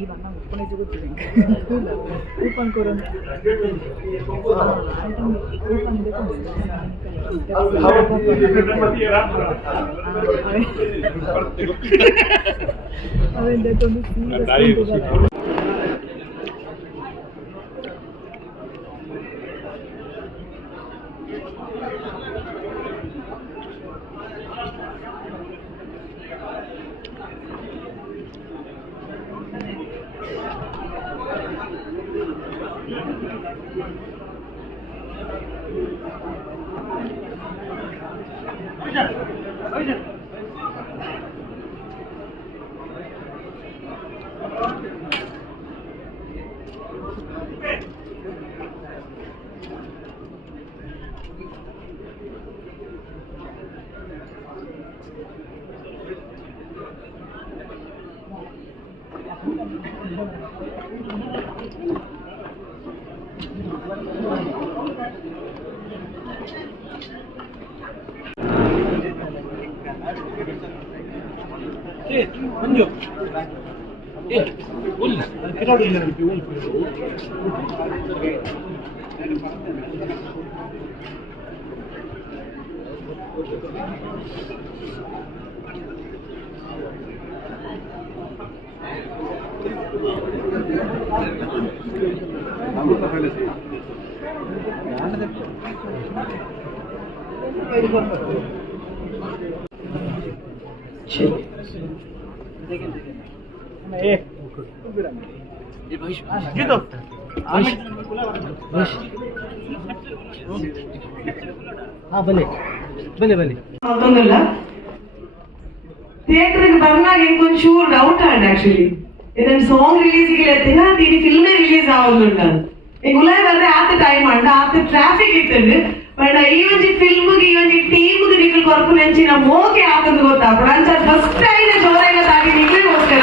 ಈ ಬಣ್ಣ ಉಪ್ಪನೆ ಸಿಗುತ್ತದೆ ಕೂಪನ್ ಕೊರೋನಾ ಅವೆಂದು ಮಂಜು ಬನ್ನಿ ಬನ್ನಿ ಬನ್ನಿ ಮತ್ತೊಂದಲ್ಲ ಥಿಯೇಟರ್ಗೆ ಬಂದಾಗ ಇಂಕೊಂಚೂರು ಡೌಟ್ ಆಂಡ್ ಆಕ್ಚುಲಿ ಇದನ್ನ ಸಾಂಗ್ ರಿಲೀಸ್ಗೆ ಎತ್ತಿನ ತೀಡಿ ಫಿಲ್ಮೇ ರಿಲೀಸ್ ಆಗೋದುಂಟು ಈಗ ಉಲಾಯ್ ಬರ್ರೆ ಆತ ಟೈಮ್ ಅಂಡ ಆತ ಟ್ರಾಫಿಕ್ ಇತ್ತಂಡು ಬಟ್ ಈ ಒಂಜಿ ಫಿಲ್ಮ್ಗೆ ಈ ಒಂಜಿ ಟೀಮ್ಗೆ ನಿಖಲ್ ಕೊರ್ಪು ನೆಂಚಿನ ಮೋಕೆ ಆತಂದು ಗೊತ್ತಾಪಡ ಅಂಚ ಫಸ್ಟ್ ಟೈಮ್ ಜೋರಾಗ ತಾಗಿ ನಿಖಲಿಗೋಸ್ಕರ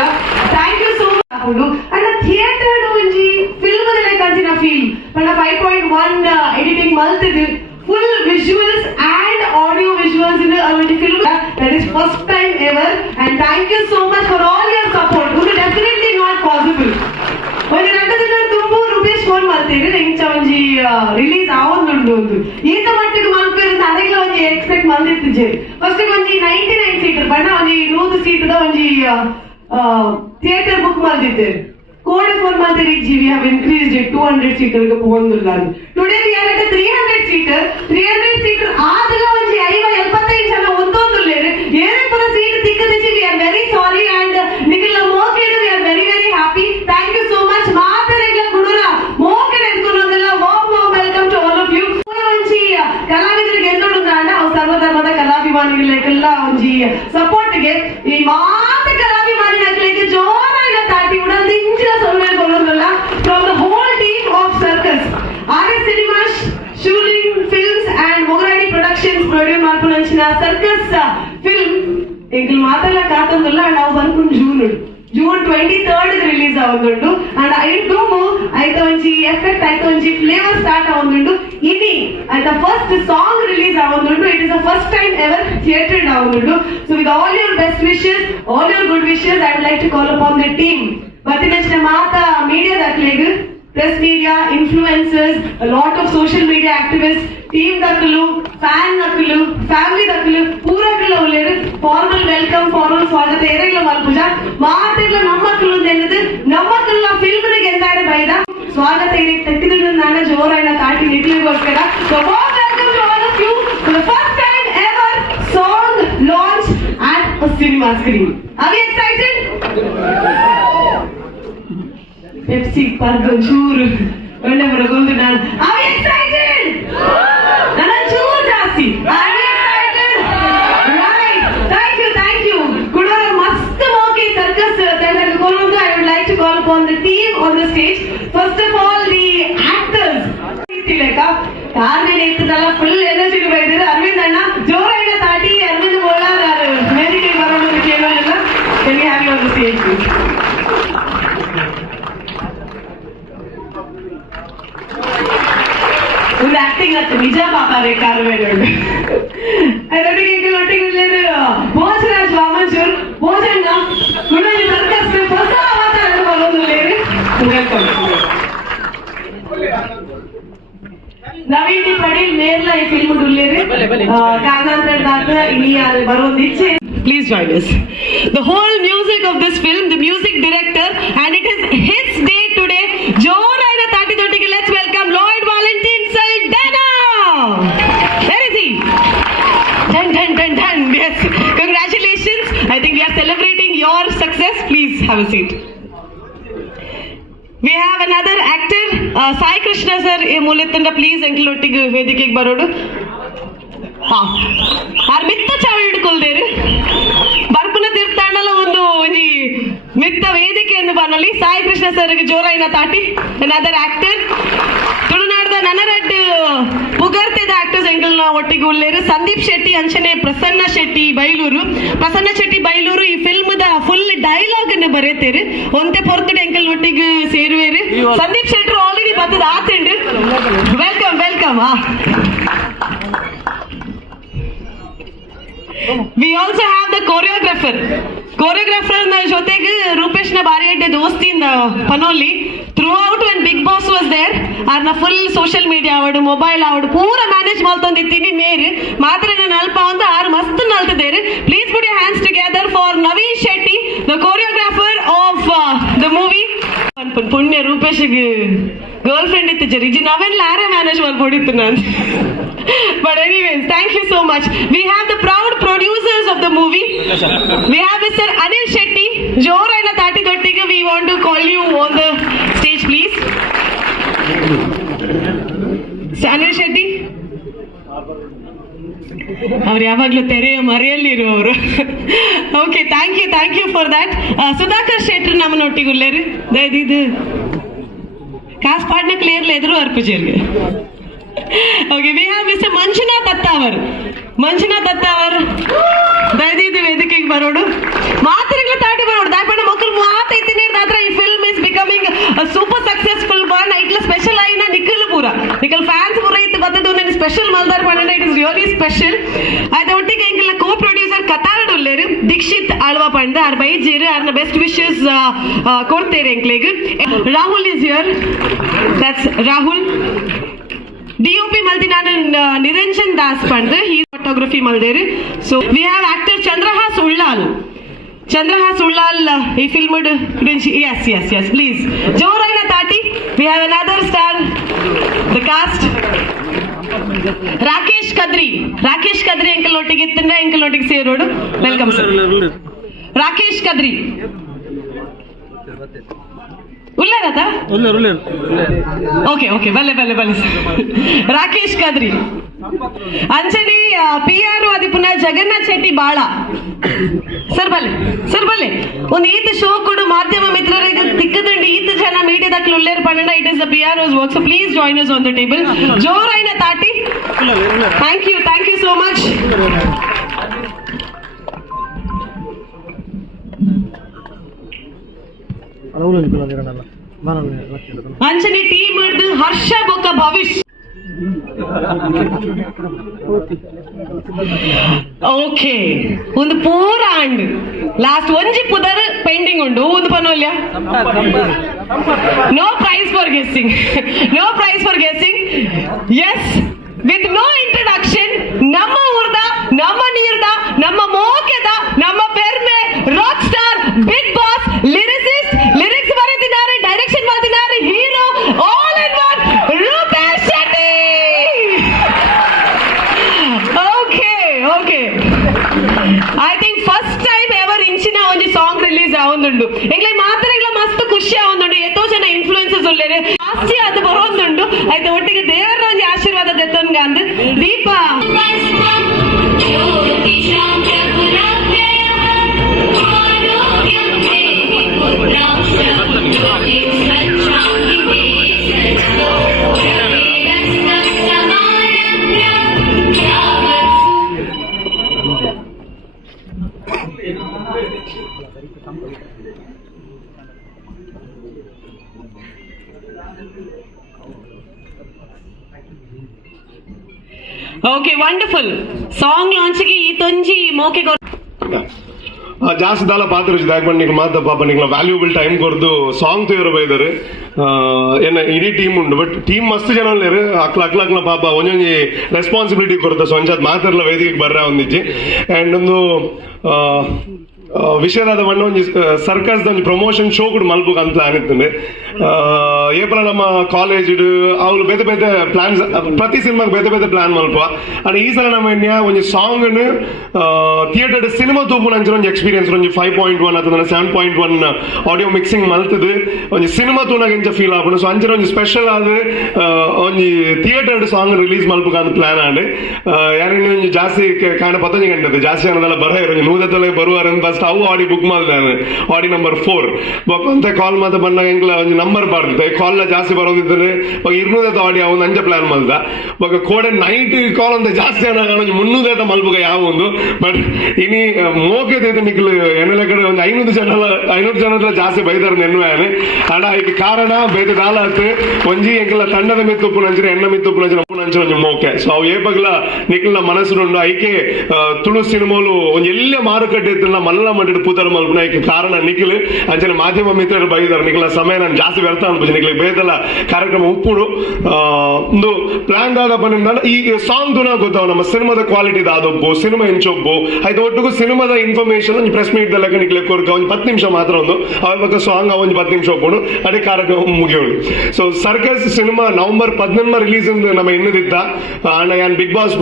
ಥ್ಯಾಂಕ್ ಯು ಸೋ ಮಚ್ ಆಪುಡು ಅಂಡ್ ಥಿಯೇಟರ್ ಒಂಜಿ ಫಿಲ್ಮ್ ಕಂಚಿನ ಫೀಲ್ ಬಟ್ 5.1 ಎಡಿಟಿಂಗ್ ಮಲ್ತಿದ್ದು full visuals and audio visuals in the film. That is first time ever, and thank you so much for all your support. It is definitely not possible. ಒಂದು ಗಂಟೆದಿಂದ ತುಂಬಾ Rupesh phone ಮಾಡ್ತೀರಿ ಇಂಚ ಒಂಜಿ release ಆವೊಂದುಂಡು ಈತ ಮಟ್ಟಿಗೆ ಮಲ್ಪೇರಿಂದ ಅರೆಗ್ಲ ಒಂಜಿ ಎಕ್ಸ್ಪೆಕ್ಟ್ ಮಂದಿತ್ತಿಜೆ ಫಸ್ಟ್ ಒಂಜಿ 99 ಸೀಟರ್ ಬಣ್ಣ ಒಂಜಿ 100 ಸೀಟದ ಒಂಜಿ ಥಿಯೇಟರ್ ಬುಕ್ ಮಾಡ್ತಿದ್ದೆ Code for Mother we have increased it 200 seater ga pogondullar. Today we are at a 300 seater. 300 seater aadala onji 75 jana ondondulere. Ere pura seat tikkadichi we are very sorry and nikilla mokedu we are very very happy. Thank you so much. Maatarigla kudura mokedu edkonodella warm welcome to all of you. Onji kalavidarige endodunda anda avu sarva dharmada kalaಭಿಮಾನಿಗಳಿಗೆಲ್ಲ onji support ge ee maata kalaಭಿಮಾನಿಗಳಿಗೆ ಜೋರಾಗಿ ತಾಟಿ ಉಡಲ್ದಿ from the whole team of Circus, RS Cinemas, Shuling Films and Mogaradi Productions produce Malpunanchina Circus film. Engil maatala kaatandalla now bankundu June 23rd release avundu and I do aita onji effect aita onji flavor start avundu ini aita first song release avundu. It is the first time ever theatered avundu. So with all your best wishes, all your good wishes, I would like to call upon the team. Batinachna Mata media dakleg, press media, influencers, a lot of social media activists, team dakulu, fan dakulu, family dakulu, pura kala ullere, formal welcome, formal swagata erigla malpuja, maatirla nammakulu denadu, nammakulu film ge entire baida, swagata irik tettidundu nana joraina taati nikligoskara. So warm welcome to all of you for the first time ever song launch at a cinema screen. Are we excited? Pepsi Pargo Churu. Whenever I go to dance. Are we excited? Nana Churu Jasti. Are we excited? Right. Thank you. Kudara mast moke circus tender kolondu. I would like to call upon the team on the stage. First of all, the actors. Tileka. Karne nettadalla full energy bayidire. Arvind anna joraina taati Arvind bola meditate barodu kelodilla. Can we have you on the stage please? ಮಾರೆ ಕಾರ್ವೇರುಂಡು ಅದರೊಟ್ಟಿಗೆ ಒಟ್ಟಿಗೆ ಭೋಜರಾಜ್ ವಾಮಂಚೂರ್ ಭೋಜನ ಗುಣದ circus ಹೊಸ ಅವತಾರ ಬರೋದು welcome Naveen Padil ನೇರ್ಲ ಈ film ಉಳ್ಳೇರಿ ಕಾರಣಾಂತರದಾಗ ಇಲ್ಲಿ ಬರೋದು ಇಚ್ಛೆ. Please join us. The whole music of this film, the music director, and it is his day today. ಜೋರಾದ ತಾಟಿದೊಟ್ಟಿಗೆ let's welcome Lloyd Valentin Saldana. Where is he? Dun. Yes. Congratulations. I think we are celebrating your success. Please have a seat. We have another actor, Sai Krishna sir. ಮೂಲತಂಡ please ಎಂಕ್ಲೊಟ್ಟಿಗೆ ವೇದಿಕೆಗೆ ಬರೋಡು. R ಮಿತ್ತ ಚಾವಿ ಹಿಡ್ಕೊಳ್ದೇರು ಬರ್ಪುನ ತೀರ್ಥಾಂಡಲ ಒಂದು ಮಿತ್ತ ವೇದಿಕೆಯನ್ನು ಬರಲಿ. ಸಾಯಿ ಕೃಷ್ಣ ಸರ್ಗೆ ಜೋರಾಯಿನ ತಾಟಿ. ಅನದರ್ ಆಕ್ಟರ್ ತುಳುನಾಡದ ನನರಡ್ ಪುಗರ್ತೆದ ಆಕ್ಟರ್ಸ್ ಎಂಕಲ್ನ ಒಟ್ಟಿಗೆ ಉಳ್ಳೇರು. ಸಂದೀಪ್ ಶೆಟ್ಟಿ ಅಂಚನೆ ಪ್ರಸನ್ನ ಶೆಟ್ಟಿ ಬೈಲೂರು ಈ ಫಿಲ್ಮ್ ದ ಫುಲ್ ಡೈಲಾಗ್ ಅನ್ನು ಬರೆಯುತ್ತೇರು. ಒಂತೆ ಪೊರ್ತಡೆ ಎಂಕಲ್ ಒಟ್ಟಿಗೆ ಸೇರುವೇರು. ಸಂದೀಪ್ ಶೆಟ್ಟಿ ಆಲ್ರೆಡಿ ಬರ್ತದ ಆತಂಡು. Welcome. We also have the choreographer ನ ಜೊತೆಗೆ ರೂಪೇಶ್ ನ ಬಾರಿಯಡ್ಡೆ ದೋಸ್ತಿಂದ ಪನೋಲಿ throughout when Big Boss was there ಆರ್ನ ಫುಲ್ ಸೋಷಿಯಲ್ ಮೀಡಿಯಾ ಆವಡು ಮೊಬೈಲ್ ಆವಡು ಪೂರ ಮ್ಯಾನೇಜ್ ಮಾಡ್ತಂದಿತ್ತೀನಿ ಮೇರು ಮಾತ್ರ ನಾನು ಅಲ್ಪ ಒಂದು ಆರು ಮಸ್ತ್ ನಲ್ತದೇರು. Please put your hands together for Naveen Shetty, the choreographer of the movie. ಪುಣ್ಯ ರೂಪೇಶ್ಗೆ ಗರ್ಲ್ ಫ್ರೆಂಡ್ ಇತ್ತು ಜರಿ ಜಿ ನಾವೆಲ್ಲ ಆರೇ ಮ್ಯಾನೇಜ್ ಮಾಡ್ಬೋಡಿತ್ತು ನಾನು. But anyways, thank you so much. We have the proud producers of the movie. We have Mr. Anil Shetty. ಜೋರಾಯಿನ ತಾಟಿದೊಟ್ಟಿಗೆ we want to call you on the stage, please. Anil Shetty. ಅವ್ರು ಯಾವಾಗ್ಲೂ ತೆರೆಯ ಮರೆಯಲ್ಲಿ ಇರುವವರು. Okay, thank you for that. Sudhakar ಶೆಟ್ರು ನಮ್ಮನೊಟ್ಟಿಗೆ ಉಳ್ಳೇರು. ಇದು ಕಾಸ್ ಪಾಡ್ನ ಕ್ಲಿಯರ್ಲಿ ಎದುರು ಅರ್ಪುಜರ್ಗೆ. Okay, we have mister Manjunath Attavar ದಯದಿದ್ದು ವೇದಿಕೆಗೆ ಬರೋಡು. ಮಾತರಿಗಳ ತಾಟಿ ಬರೋಡು ದಾಪಣ್ಣ ಮಕ್ಕಳು ಮಾತೈತಿನಿ ದಾತ್ರ ಈ film is becoming super successful ಬಾನ್. ಇಟ್ಲ ಸ್ಪೆಷಲ್ ಆಯಿನ ನಿಖಲ್ ಫ್ಯಾನ್ಸ್ ಪೂರ ಇತ್ತು ಬರ್ತದ ಒಂದು ಸ್ಪೆಷಲ್ ಮಲ್ದಾರ್ ಪಂಡ. It is really special. ಅದ ಒಟ್ಟಿಗೆ ಎಂಕಲ್ನ ಕೋ ಪ್ರೊಡ್ಯೂಸರ್ ಕತಾರಡ್ ಉಳ್ಳೇರು ದೀಕ್ಷಿತ್ ಆಳ್ವ ಪಂಡ ಆರ್ ಬೈಜೇರು ಆರ್ನ ಬೆಸ್ಟ್ ವಿಶಸ್ ಕೊಡ್ತೇರೆ ಎಂಕ್ಲೆಗ್. Rahul is here. That's Rahul. DOP maldi nanu Niranjan Das pandu. He is photography malderu. So we have actor Chandrahas Ullal he filmed. Yes, please joraina tati. We have another star, the cast. Rakesh Kadri uncle ottige ittanda uncle ottige serodu. Welcome sir. Rakesh Kadri ಉಳ್ಳೇರದ okay ಬಲ್ಲೆ ರಾಕೇಶ್ ಕದ್ರಿ ಅಂಚನೆ PR ಅದಿಪುನ Jagannath Shetty ಬಾಳ sir ಬಲ್ಲೆ ಒಂದು ಈತ show ಕೊಡು ಮಾಧ್ಯಮ ಮಿತ್ರರಿಗೆ ತಿಕ್ಕದಂಡಿ ಈತ ಜನ ಮೀಡಿಯಾದಕ್ಕೆ ಉಳ್ಳೇರ್ ಪಣ್ಣ. ಇಟ್ ಇಸ್ ದ PRO's work, so please join us on the table. ಜೋರಾಯಿನ ತಾಟಿ. Thank you so much. ಅಂಚನೆ ಟೀಮ್ ಹಿಡಿದು ಹರ್ಷ ಬೊಕ್ಕ ಭವಿಷ್. ಓಕೆ, ಒಂದು ಪೂರ ಅಂಡ್ ಲಾಸ್ಟ್ ಒಂಜಿ ಪುದರ್ ಪೆಂಡಿಂಗ್ ಉಂಡು ಒಂದು ಪನೋಲ್ಯ. No prize for guessing. Yes, with no introduction, ನಮ್ಮ ಊರ್ದ, ನಮ್ಮ ನೀರ್ದ, ನಮ್ಮ ಮೋಕೆದ, ನಮ್ಮ ಪೆರ್ಮೆ rock star, Bigg Boss, lyrics ಬರೆದಿದ್ದಾರೆ, ಡೈರೆಕ್ಷನ್ ಮಾಡಿದ್ದಾರೆ, hero, all in one, Rupesh Shetty. Okay, I think first time ever ಇಂಚಿನ ಒಂದು ಸಾಂಗ್ ರಿಲೀಸ್ ಆವೊಂದುಂಡು. ಎಂಗ್ಲೆ ಮಾತ್ರ ಮಸ್ತ್ ಖುಷಿ ಆವೊಂದುಂಡು. ಎಷ್ಟೋ ಜನ ಇನ್ಫ್ಲೂಯೆನ್ಸಸ್ ಉಳ್ಳೇರು ಜಾಸ್ತಿ ಅದು ಬರೋಂದುಂಡು. ಆಯ್ತು, ಒಟ್ಟಿಗೆ ದೇವರ ಒಂದು ಆಶೀರ್ವಾದ ದೆತ್ತೊಂದು ಅಂದ್ ದೀಪ ಓಕೆ ವಂಡರ್ಫುಲ್ ಸಾಂಗ್ ಲಾಂಚ್ಗೆ ಈ ತೊಂಜಿ ಮೋಕೆ ಜಾಸ್ತಿ ದಾಲ ಪಾತ್ರ ಯಾಕಂದ್ರೆ ನೀವು ಮಾತ ಪಾಪ ನಿಂಗೆ ವ್ಯಾಲ್ಯೂಬಲ್ ಟೈಮ್ ಕೊರ್ದು ಸಾಂಗ್ ತೇರು ಬೈದಾರೆ ಏನ ಇಡೀ ಟೀಮ್ ಉಂಡು ಬಟ್ ಟೀಮ್ ಮಸ್ತ್ ಜನ ಉಳ್ಳೇರು ಅಕ್ಲ ಪಾಪ ಒಂದೊಂದು ರೆಸ್ಪಾನ್ಸಿಬಿಲಿಟಿ ಕೊಡ್ತಾ ಸೊ ಅಂಚದ್ ಮಾತಾಡಲ್ಲ ವೇದಿಕೆಗೆ ಬರ್ರ ಒಂದಿಜ್ಜಿ ಅಂಡ್ ಒಂದು ವಿಷಯದ ಮಣ್ಣ ಒಂದು ಸರ್ಕಸ್ ಒಂದು ಪ್ರಮೋಷನ್ ಶೋ ಕೂಡ ಮಲ್ಪುಗ ಅಂತ ಅನಿಸ್ತದೆ ಏಪಲ ನಮ್ಮ ಕಾಲೇಜ್ ಅವ್ರು ಬೇತೆ ಬೇತೆ ಪ್ಲಾನ್ಸ್ ಪ್ರತಿ ಸಿನಿಮಾಗೆ ಬೇತೆ ಬೇತೆ ಪ್ಲಾನ್ ಮಲ್ಪ ಅಂಡ್ ಈ ಸಲ ನಮ್ಮ ಒಂದು ಸಾಂಗ್ ಥಿಯೇಟರ್ ಸಿನಿಮಾ ತೂಪು ನಂಚಿನ ಒಂದು ಎಕ್ಸ್ಪೀರಿಯನ್ಸ್ ಒಂದು 5.1 ಅಥವಾ 7.1 ಆಡಿಯೋ ಮಿಕ್ಸಿಂಗ್ ಮಲ್ತದು ಒಂದು ಸಿನಿಮಾ ತೂನಾಗ ಎಂಚ ಫೀಲ್ ಆಗ್ಬೋದು ಸೊ ಅಂಚಿನ ಒಂದು ಸ್ಪೆಷಲ್ ಆದ ಒಂದು ಥಿಯೇಟರ್ ಸಾಂಗ್ ರಿಲೀಸ್ ಮಲ್ಪುಗ ಅಂತ ಪ್ಲಾನ್ ಆಂಡ್ ಯಾರೇನು ಒಂದು ಜಾಸ್ತಿ ಕಾಣ ಪತಂಜಿ ಗಂಟದೆ ಜಾಸ್ತಿ ಅನ್ನೋದೆಲ್ಲ ಬರ ಇರೋ ನೂದತ್ತಲೆ ಬರುವಾರ ಫಸ್ಟ್ ಅವು ಆಡಿ ಬುಕ್ ಮಾಡಿದ್ದಾನೆ ಆಡಿ ನಂಬರ್ 4 ಬೊಕ್ಕಂತ ಕಾಲ್ ಮಾತ ಬಂದಾಗ ಎಂಗ್ಲ ಒಂದು ನಂಬರ್ ಬರ್ದಿದೆ ಕಾಲ್ ಜಾಸ್ತಿ ಬರೋದಿದ್ದಾರೆ 200 ಆಡಿ ಅವನು ಅಂಜ ಪ್ಲಾನ್ ಮಲ್ದ ಬೊಕ್ಕ ಕೋಡೆ ನೈಟ್ ಕಾಲ್ ಅಂತ ಜಾಸ್ತಿ ಅನ್ನೋ 300 ಮಲ್ಬುಗ ಯಾವ ಒಂದು ಬಟ್ ಇನಿ ಮೋಕೆ ನಿಕ್ಲು ಎನ್ನೆಲ್ಲ ಕಡೆ ಒಂದು 500 ಜನ ಜಾಸ್ತಿ ಬೈದಾರ ನೆನ್ನುವಾನೆ ಅಡ ಇದಕ್ಕೆ ಕಾರಣ ಬೇತೆ ದಾಲತ್ ಒಂಜಿ ಎಂಕಲ ತಂಡದ ಮಿತ್ತುಪ್ಪು ನಂಚಿನ ಎಣ್ಣ ಮಿತ್ತುಪ್ಪು ನಂಚಿನ ಒಂದು ಮೋಕೆ ಸೊ ಅವು ಏಪಗ್ಲ ನಿಕ್ಲ ಮನಸ್ಸುಂಡು ಐಕೆ ತುಳು ಸಿನಿಮಾಲು ಒಂದು ಎಲ್ಲೇ ಮಾರುಕಟ್ಟೆ ಇತ್ತಿಲ್ಲ ಮಲ್ಲ ಮಾಡಿಟ್ಟು ಪೂತಾರ ಮಲ್ಪನ ಐಕೆ ಕಾರಣ ನಿಖಿಲ್ ಅಂಚನೆ ಮಾಧ್ಯಮ ಮಿತ್ರರು ಬೈದಾರ ನಿಖಿಲ ಸಮಯ ನಾನು ಜಾಸ್ತಿ ವ್ಯರ್ಥ ಅನ್ಬೋದು ನಿಖಿಲ್ ಬೇತಲ್ಲ ಕಾರ್ಯಕ್ರಮ ಉಪ್ಪುಡು ಒಂದು ಪ್ಲಾನ್ ಆದ ಬಂದ ಈ ಸಾಂಗ್ ತುನ ಗೊತ್ತಾವ ನಮ್ಮ ಸಿನಿಮಾದ ಕ್ವಾಲಿಟಿ ದಾದೊಬ್ಬು ಸಿನಿಮಾ ಹೆಂಚೊಬ್ಬು ಆಯ್ತು ಒಟ್ಟಿಗೂ ಸಿನಿಮಾದ ಇನ್ಫಾರ್ಮೇಶನ್ ಒಂದು ಪ್ರೆಸ್ ಮೀಟ್ ಲೆಕ್ಕ ನಿಕ್ಲೆ ಕೊರ್ಕ ಒಂದು 10 ನಿಮಿಷ ಮಾತ್ರ ಒಂದು ಅವಾಗ ಸಾಂಗ್ ಒಂದು 10 ನಿಮಿಷ ಒಪ್ಪುಡು ಅದೇ ಕಾರ್ಯಕ್ರಮ ಮುಗಿಯೋಳು so Circus cinema November 11 release ನಮ್ಮ ಇನ್ನದಿತ್ತ ಅಣ್ಣ ಯಾನ್ ಬಿಗ್ ಬಾಸ್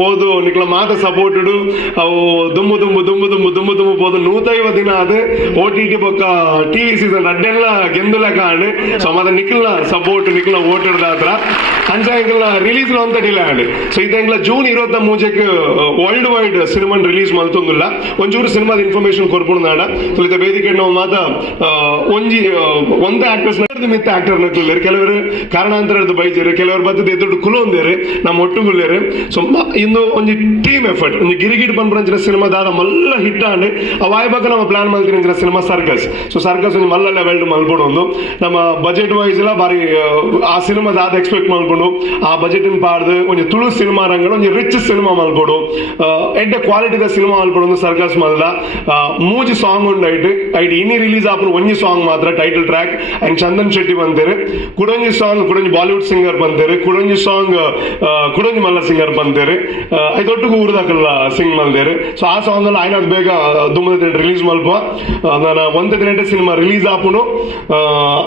ಪೋದು ನಿಕ್ಲ ಮಾತ ಸಪೋರ್ಟೆಡು ಅವು ದುಮ್ಮು ಪೋದು 150 ದಿನ ಅದು OTT ಬೊಕ್ಕ ಟಿವಿ ಸೀಸನ್ ಅಡ್ಡೆಲ್ಲ ಗೆಂದುಲ ಕಾಣ್ ಸೊ ಮತ್ತೆ ನಿಖಿಲ್ನ ಸಪೋರ್ಟ್ ನಿಖಿಲ್ನ ಓಟ್ ಹಿಡ್ದಾತ್ರ ಅಂಚ ಎಂಕಲ್ನ ರಿಲೀಸ್ ಅಂತ ಡಿಲೇ ಆಂಡ್ ಸೊ ಇದೆಂಗ್ಲ June 23 world wide cinema release ಮಲ್ತೊಂದುಲ್ಲ ಒಂಚೂರು ಸಿನಿಮಾದ ಇನ್ಫಾರ್ಮೇಶನ್ ಕೊರ್ಪುಣ ನಾಡ ಸೊ ಇದ ವೇದಿಕೆ ನಾವು ಮಾತ ಒಂದೇ ಆಕ್ಟರ್ಸ್ ಮಿತ್ತ ಆಕ್ಟರ್ ನಕ್ಲೇರು ಕೆಲವರು ಕಾರಣಾಂತರದ ಬೈಜರು ಕೆಲವರು ಬತ್ತದ ಎದುರು ಕುಲೊಂದೇರು ನಮ್ಮ ಒಟ್ಟುಗುಳ್ಳೇರು ಸೊ ಇಂದು ಒಂದು ಟೀಮ್ ಎಫರ್ಟ್ ಒಂದು ಗಿರಿಗಿಡ್ ಬಂದ್ರಂಚಿನ ಸಿನಿಮಾದಾದ ಮಲ್ಲ ಹಿಟ್ ಆಂಡ್ ಅವಾಯ ಬಗ್ಗೆ ನಮ್ಮ ಪ್ಲಾನ್ ಮಾಡ್ತೀನಿ ಸಿನಿಮಾ ಸರ್ಕಸ್ ಸೊ ಸರ್ಕಸ್ ಒಂದು ಮಲ್ಲ ಲೆವೆಲ್ ಮಲ್ಪಡು ಒಂದು ನಮ್ಮ ಬಜೆಟ್ ವೈಸ್ ಎಲ್ಲ ಬಾರಿ ಆ ಸಿನಿಮಾದಾದ ಎಕ್ಸ್ಪೆಕ್ಟ್ ಮಾಡ್ಕೊಂಡು ಆ ಬಜೆಟ್ ಪಾಡ್ದು ಒಂದು ತುಳು ಸಿನಿಮಾ ರಂಗ ಒಂದು ರಿಚ್ ಸಿನಿಮಾ ಮಲ್ಪಡು ಎಡ್ಡೆ ಕ್ವಾಲಿಟಿದ ಸಿನಿಮಾ ಮಲ್ಪಡು ಒಂದು ಸರ್ಕಸ್ ಮಲ್ದ ಮೂಜಿ ಸಾಂಗ್ ಉಂಡು ಐಟ್ ಇನಿ ರಿಲೀಸ್ ಆಪು ಒಂಜಿ ಸಾಂಗ್ ಮಾತ್ರ title track and Chandan Shetty ಬಂತೇರು ಕುಡಂಜಿ ಸಾಂಗ್ ಕುಡಂಜಿ ಬಾಲಿವುಡ್ ಸಿಂಗರ್ ಬಂತೇರು ಕುಡಂಜಿ ಸಾಂಗ್ ಕುಡಂಜಿ ಮಲ್ಲ ಸಿಂಗರ್ ಬಂತೇರು ಐದೊಟ್ಟಿಗೂ ಊರ್ದಾಕಲ್ಲ ಸಿಂಗ್ ಮಲ್ದೇರು ಸೊ ಆ ಸಾಂಗ್ ಅಲ್ಲಿ ಆಯ್ನ ಬೇಗ ದುಮ್ಮದ ರಿಲೀಸ್ ಮಲ್ಪ ನಾನು ಒಂದೇ ದಿನ ಸಿನಿಮಾ ರಿಲೀಸ್ ಆಪುನು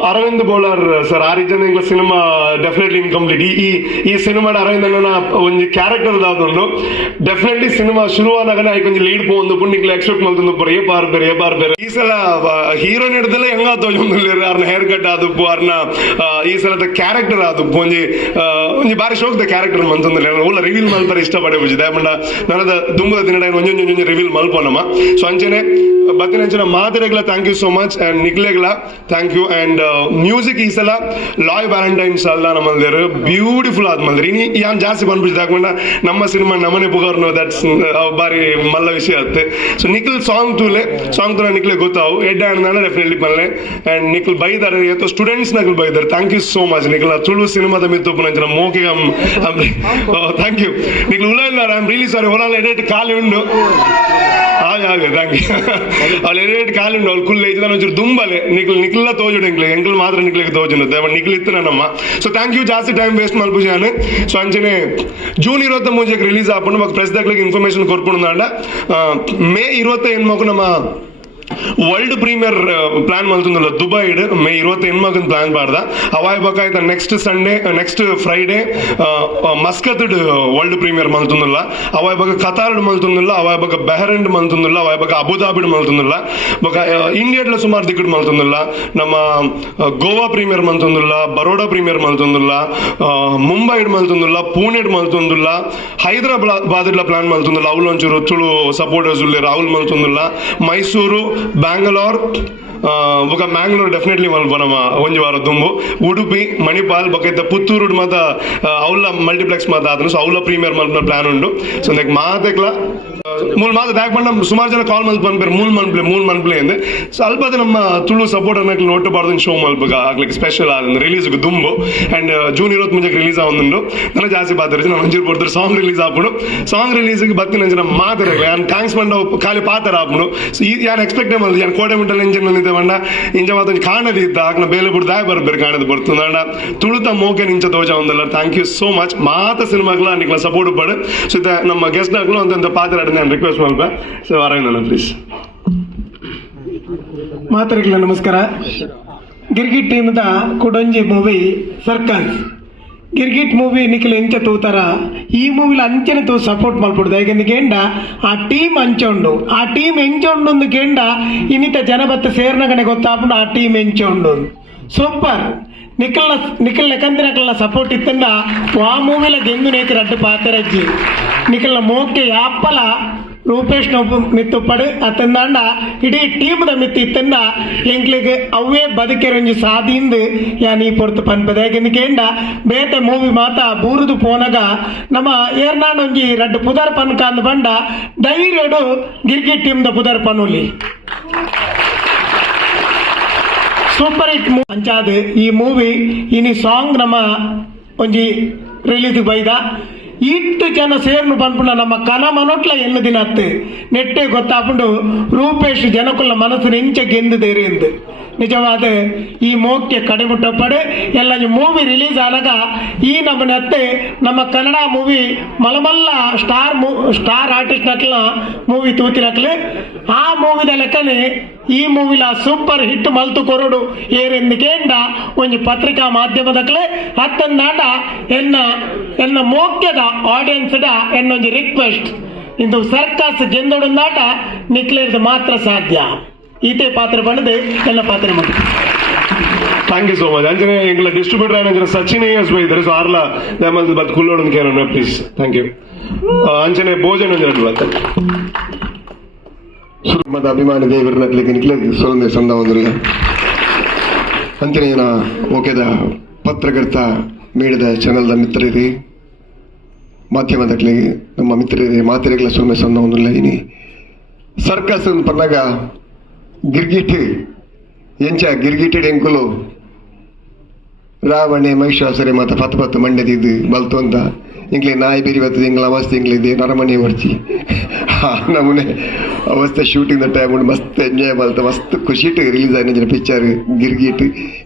ಅರವಿಂದ್ ಬೋಳರ್ ಸರ್ ಆ ರೀತಿಯ ಸಿನಿಮಾ ಡೆಫಿನೆಟ್ಲಿ ಇನ್ಕಂಪ್ಲೀಟ್ ಈ ಸಿನಿಮಾಡ ಅರವಿಂದ್ ಅಣ್ಣ ಒಂದು ಕ್ಯಾರೆಕ್ಟರ್ ದಾದೊಂಡು ಡೆಫಿನೆಟ್ಲಿ ಸಿನಿಮಾ ಶುರುವಾದಾಗ ಐಕೊಂದು ಲೀಡ್ ಪೋಂದು ಪುಣ್ಣಿಕ್ಲ ಎಕ್ಸ್ಪೆಕ್ಟ್ ಮಾಡ್ತಂದು ಏ ಬಾರ್ ಬೇರೆ ಈ ಸಲ ಹೀರೋನ್ ಹಿಡ್ದೆಲ್ಲ ಹೆಂಗ ತೋಜೊಂದಿಲ್ಲ ಅವ್ರನ್ನ ಹೇರ್ ಕಟ್ ಆದಪ್ಪು ಅವ್ರನ್ನ ಈ ಸಲದ ಕ್ಯಾರೆಕ್ಟರ್ ಆದಪ್ಪು ಒಂಜಿ ಬಾರಿ ಶೋಕ್ದ ಕ್ಯಾರೆಕ್ಟರ್ ಮಂತಂದ್ರೆ ಒಳ್ಳೆ ರಿವೀಲ್ ಮಲ್ಪರ ಇಷ್ಟಪಡೆ ಬುಜಿದೆ ಯಾಕಂಡ ನನದ ದುಂಬದ ದಿನ ಒಂಜೊಂಜೊಂಜೊಂಜಿ ರಿವೀಲ್ ಮಲ್ಪೋನಮ್ಮ ಸೊ ಅಂಚನೆ ಬತ್ತಿನಂಚಿನ ಮಾದರೆಗ್ಲ thank you so much and ನಿಕ್ಲೆಗ್ಲ ಥ್ಯಾಂಕ್ ಯು ಅಂಡ್ ಮ್ಯೂಸಿಕ್ ಈ ಸಲ ಲಾಯ್ ವ್ಯಾಲೆಂಟೈನ್ಸ್ ಅಲ್ಲ ನಮ್ಮಲ್ದೇರು ಬ್ಯೂಟಿಫುಲ್ ಆದ್ ಮಲ್ದ್ರಿ ಇನಿ ಯಾನ್ ಜಾಸ್ತಿ ಬಂದ್ಬಿಟ್ಟಿದೆ ಯಾಕಂಡ ನಮ್ಮ ಸಿನಿಮಾ ನಮ್ಮನೆ ಪುಗಾರ್ನು ದಟ್ಸ್ ಬಾರಿ ಮಲ್ಲ ವಿಷಯ ಆಗುತ್ತೆ ಸೊ ನಿಖಿಲ್ ಸಾಂಗ್ ತುಲೆ ನಿಕ್ಲೆ ಗೊತ್ತಾವು ಎಡ್ಡೆ ಅಣ್ಣ ಡೆಫಿನೆಟ್ಲಿ ಬಲ್ಲೆ ಅಂಡ್ ನಿಖಿಲ್ ಬೈದಾರೆ ಅಥವಾ ಸ್ಟೂಡೆಂಟ್ಸ್ ನಕಲ್ ಬೈದಾರೆ thank you so much Nikhil Tulu ಸಿನಿಮಾದ ಮಿತ್ತು ನಂಚಿನ ಮೋಕೆ ಥ್ಯಾಂಕ್ ಯು ನಿಖಿಲ್ ಉಲ್ಲ ಇಲ್ಲ ಐ ಆಮ್ ರಿಯಲಿ ಸಾರಿ ಹೊಲ ಎಡೆಟ್ ಖಾಲಿ ಉಂಡು ಹಾಗೆ ಥ್ಯಾಂಕ್ ಯು ಅವ್ಳು ಎಡೆಟ್ ಖಾಲಿ ಉಂಡು ಅವ್ಳು ಕುಲ್ಲ ಇದ್ದ ಒಂಚೂರು ದುಂಬಲೆ ನಿಖಿಲ್ಲ ತೋಜುಡು ಎಂಕ್ಲು ಮಾತ್ರ ನಿಕ್ಲಿಗೆ ತೋಜುನು ನಿಖಿಲ್ ಇತ್ತು ನಮ್ಮ ಸೊ ಥ್ಯಾಂಕ್ ಯು ಜಾಸ್ತಿ ಟೈಮ್ ವೇಸ್ಟ್ ಮಲ್ಪುಜಾನು ಸೊ ಅಂಚನೆ ಜೂನ್ 23 ರಿಲೀಸ್ ಆಪುಂಡು ಪ್ರೆಸ್ ದಾಖಲೆಗೆ ಇನ್ಫಾರ್ಮೇಶನ್ ಕೊರ್ಪುಂಡು ನಾಡ ಮೇ 28 ನಮ್ಮ ವರ್ಲ್ಡ್ ಪ್ರೀಮಿಯರ್ ಪ್ಲಾನ್ ಮಲ್ತಂದುಲ್ಲ ದುಬೈ ಮೇ 28 ಪ್ಲಾನ್ ಮಾಡ್ದ ಅವಾಯ್ ಬಕ ಆಯ್ತಾ next Friday Muscat world premiere ಮಲ್ತಂದುಲ್ಲ ಅವಾಯ್ ಬಕ ಕತಾರ್ ಮಲ್ತಂದುಲ್ಲ ಅವಾಯ್ ಬಕ ಬೆಹರನ್ ಮಲ್ತಂದುಲ್ಲ ಅವಾಯ್ ಬಕ ಅಬುದಾಬಿ ಮಲ್ತಂದುಲ್ಲ ಬಕ ಇಂಡಿಯಾಡ್ಲ ಸುಮಾರು ದಿಕ್ಕಡ್ ಮಲ್ತಂದುಲ್ಲ ನಮ್ಮ ಗೋವಾ ಪ್ರೀಮಿಯರ್ ಮಲ್ತಂದುಲ್ಲ ಬರೋಡಾ ಪ್ರೀಮಿಯರ್ ಮಲ್ತಂದುಲ್ಲ ಮುಂಬೈ ಮಲ್ತಂದುಲ್ಲ ಪುಣೆ ಮಲ್ತಂದುಲ್ಲ ಹೈದರಾಬಾದ್ ಪ್ಲಾನ್ ಮಲ್ತಂದುಲ್ಲ ಅವ್ಲು ಒಂಚೂರು ತುಳು ಸಪೋರ್ಟರ್ಸ್ ಉಳ್ಳೇರು ಅವ್ಲು ಮಲ್ತಂದುಲ್ಲ ಮೈಸೂರು ಬ್ಯಾಂಗ್ಳೂರ್ ಬೊಕ ಮ್ಯಾಂಗ್ಳೂರ್ ಡೆಫಿನೆಟ್ಲಿ ಮಲ್ಪನಮ ಒಂಜಿ ವಾರ ದುಂಬು ಉಡುಪಿ ಮಣಿಪಾಲ್ ಬೊಕ ಪುತ್ತೂರು ಮಾತ ಅವಲ ಮಲ್ಟಿಪ್ಲೆಕ್ಸ್ ಮಾತ ಆತನು ಸೊ ಅವಲ ಪ್ರೀಮಿಯರ್ ಮಲ್ಪನ ಪ್ಲಾನ್ ಉಂಡು ಸೊ ನೆಕ್ ಮಾತೆಕ್ಲ ಮೂಲ್ ಮಾತ ದಾಕ್ ಬಂಡ ಸುಮಾರು ಜನ ಕಾಲ್ ಮಲ್ಪನ್ ಪೇರು ಮೂಲ್ ಮನ್ಪ್ಲೆ ಅಂದೆ ಸೊ ಅಲ್ಪದ ನಮ್ಮ ತುಳು ಸಪೋರ್ಟ್ ಅನ್ನಕ್ಕೆ ನೋಟ್ ಬಾರ್ದು ಶೋ ಮಲ್ಪಗ ಆಗ್ಲಿಕ್ಕೆ ಸ್ಪೆಷಲ್ ಆದ ರಿಲೀಸ್ ದುಂಬು ಅಂಡ್ ಜೂನ್ 20 ಮುಂಜಾನೆ ರಿಲೀಸ್ ಆವೊಂದುಂಡು ನನ್ನ ಜಾಸ್ತಿ ಪಾತ್ರ ನಾನು ಒಂಚೂರು ಬರ್ತಾರೆ ಸಾಂಗ್ ರಿಲೀಸ್ ಆಪುಡು ಸಾಂಗ್ ರಿಲೀಸ್ಗೆ ಬತ್ತಿನ ಅಂಚಿನ ಮಾತಾಡಲ್ಲ ನಾನು ಥ್ಯಾಂಕ್ಸ್ ಬಂಡ ಖಾಲಿ ಪಾತ್ರ ಆಪುಡು ಸೊ ಯಾರು ಎಕ್ಸ್ಪೆಕ್ಟೇ ಮಾಡಿದೆ ಯಾರು ಕೋಟೆ ಮಿಟ್ಟಲ್ ಎಂಜಿನ್ ಬಂದಿದ್ದೆ ಬಂಡ ಇಂಚ ಮಾತು ಕಾಣದಿ ಇದ್ದ ಆಗ ಬೇಲೆ ಬಿಡು ದಾಯ ಬರ್ಬೇರು ಕಾಣದು ಬರ್ತು ಅಂಡ ತುಳುತ ಮೋಕೆ ನಿಂಚ ತೋಜ ಒಂದಲ್ಲ ಥ್ಯಾಂಕ್ ಯು ಸೋ ಮಚ್ ಮಾತ ಸಿನಿಮಾಗ್ಲ ನಿಕ್ಲ ಸಪೋರ್ಟ್ ಪಡು ಸೊ ಇದು ನಮ್ಮ ಗೆಸ್ಟ್ ಆಗ್ಲು ಒಂದೊಂದು ಪಾತ್ರ ಆಡಿದ ನಾನು ರಿಕ್ವೆಸ್ಟ್ ಮಾಡ್ಬೇ ಸೊ ಅರವಿಂದ ಪ್ಲೀಸ್ ಮಾತರಿಗಳ ನಮಸ್ಕಾರ. ಗಿರ್ಗಿಟ್ ಟೀಮ್ದ ಕೊಡೊಂಜಿ movie circus Girgit movie Nikhil ಎಂಚ ತೂತಾರ ಈ ಮೂವಿಲಿ ಅಂಚನೆ ತೂ ಸಪೋರ್ಟ್ ಮಾಡ್ಬಿಡ್ದು ಯಾಕೆಂದ್ರೆ ಕೇಂಡ ಆ ಟೀಮ್ ಅಂಚೊಂಡು ಆ ಟೀಮ್ ಎಂಚೊಂಡು ಒಂದು ಕೇಂಡ ಇನ್ನಿತ ಜನ ಬತ್ತ ಸೇರ್ನಗನೆ ಗೊತ್ತಾಪುಂಡು ಆ ಟೀಮ್ ಎಂಚೊಂಡು ಸೂಪರ್ ನಿಖಿಲ್ ಲೆಕ್ಕಂದಿನಕಲ್ಲ ಸಪೋರ್ಟ್ ಇತ್ತಂಡ ಆ ಮೂವಿಲ ಗೆಂದು ನೇತಿ ರಡ್ಡು ಪಾತರಜ್ಜಿ ನಿಖಿಲ್ನ ಮೋಕೆ ಯಾಪ್ಪಲ ರೂಪೇಶ್ ಮಿತ್ತು ಪಡು ಅತ್ತಂದಾಂಡ ಇಡೀ ಟೀಮ್ದ ಮಿತ್ತು ಇತ್ತಂಡ ಎಂಕ್ಲಿಗೆ ಅವೇ ಬದುಕೆರೊಂಜಿ ಸಾದಿಂದು ಯಾನಿ ಪೊರ್ತು ಪನ್ಪದ ಯಾಕೆಂದ ಬೇತೆ ಮೂವಿ ಮಾತ ಬೂರುದು ಪೋನಗ ನಮ್ಮ ಏರ್ನಾಡ್ ಒಂಜಿ ರಡ್ಡು ಪುದರ್ ಪನ್ಕ ಅಂದ್ ಬಂಡ ಧೈರ್ಯಡು ಗಿರ್ಗಿಟ್ ಟೀಮ್ದ ಪುದರ್ ಪನುಲಿ ಸೂಪರ್ ಹಿಟ್ ಅಂಚಾದ ಈ ಮೂವಿ ಇನಿ ಸಾಂಗ್ ನಮ್ಮ ಒಂಜಿ ರಿಲೀಸ್ ಬೈದ ಇಟ್ಟು ಜನ ಸೇರ್ನು ಬಂದ್ಬಿಡ ನಮ್ಮ ಕನ ಮನೊಟ್ಲ ಎನ್ನು ದಿನ ಹತ್ತು ನೆಟ್ಟೆ ಗೊತ್ತಾಪುಂಡು ರೂಪೇಶ್ ಜನಕ್ಕುಲ್ಲ ಮನಸ್ಸು ನೆಂಚ ಗೆಂದಿದೇರಿ ಎಂದು ನಿಜವಾದ ಈ ಮೋಕ್ಕೆ ಕಡಿಮುಟ್ಟಪಡು ಎಲ್ಲ ಮೂವಿ ರಿಲೀಸ್ ಆದಾಗ ಈ ನಮ್ಮನೆ ಹತ್ತೆ ನಮ್ಮ ಕನ್ನಡ ಮೂವಿ ಮಲಮಲ್ಲ ಸ್ಟಾರ್ ಆರ್ಟಿಸ್ಟ್ ನಕ್ಲ ಮೂವಿ ತೂತಿನಕ್ಲು ಆ ಮೂವಿದ ಲೆಕ್ಕನೆ ಈ ಮೂವಿಲ ಸೂಪರ್ ಹಿಟ್ ಮಲ್ತು ಕೊರಡು ಏರೆಂದುಕೇಂಡ ಒಂಜಿ ಪತ್ರಿಕಾ ಮಾಧ್ಯಮದಕ್ಲೆ ಹತ್ತಂದಾಂಡ ಎನ್ನ ಮೋಕ್ಯದ ಆಡಿಯನ್ಸ್ಡ ಎನ್ನೊಂಜಿ ರಿಕ್ವೆಸ್ಟ್ ಇಂದು ಸರ್ಕಸ್ ಗೆಂದೊಡಂದಾಟ ನಿಕ್ಲೇರ್ದು ಮಾತ್ರ ಸಾಧ್ಯ ಈತೆ ಪಾತ್ರ ಬಂದದೆ ಎಲ್ಲ ಪಾತ್ರ ಮಾಡಿ ಥ್ಯಾಂಕ್ ಯು ಸೋ ಮಚ್ ಅಂಚನೆ ಎಂಗ್ಲ ಡಿಸ್ಟ್ರಿಬ್ಯೂಟರ್ ಆಯ್ನ ಸಚಿನ್ ಎಸ್ ಬೈ ಇದ್ದಾರೆ ಸೊ ಆರ್ಲ ದಮಲ್ ಬತ್ ಕುಲ್ಲೋಡು ಕೇಳೋಣ ಪ್ಲೀಸ್ ಥ್ಯಾಂಕ್ ಯು ಅಂಚನೆ ಭೋಜನ ಬತ್ತ ಸುರುಮದ ಅಭಿಮಾನಿ ದೇವರ ನಕ್ಲಿಕ್ಕೆ ನಿಕ್ಲಿಕ್ಕೆ ಸೊಂದೆ ಸಂದ ಒಂದಿಲ್ಲ ಅಂಚನೆ ಓಕೆದ ಪತ್ರಕರ್ತ ಮೀಡಿಯದ ಚಾನಲ್ದ ಮಿತ್ರರಿ ಮಾಧ್ಯಮದಕ್ಲಿಗೆ ನಮ್ಮ ಮಿತ್ರರಿ ಮಾತಿರೆಗಳ ಸೊಮ್ಮೆ ಸಂದ ಒಂದಿಲ್ಲ ಇನಿ ಸರ್ಕಸ್ ಪನ್ನಾಗ ಗಿರ್ಗಿಟ್ ಎಂಚ ಗಿರ್ಗಿಟ್ ಎಂಕುಲು ರಾವಣೆ ಮಹಿಷಾಸುರೆ ಮಾತ ಪತ್ತು ಮಂಡ್ಯದಿದ್ದು ಬಲ್ತು ಅಂತ ಇಂಗ್ಲಿ ನಾಯಿ ಬೇರಿ ಬರ್ತದೆ ಇಂಗ್ಲ ಅವಸ್ಥೆ ಇಂಗ್ಲಿದೆ ನರಮಣಿ ಹೊರ್ಚಿ ನಮ್ಮನೆ ಅವಸ್ಥೆ ಶೂಟಿಂಗ್ ದ ಟೈಮ್ ಮಸ್ತ್ ಎಂಜಾಯ್ ಬಲ್ತ ಮಸ್ತ್ ಖುಷಿಟ್ ರಿಲೀಸ್ ಆಯ್ನ ಪಿಕ್ಚರ್ ಗಿರ್ಗಿಟ್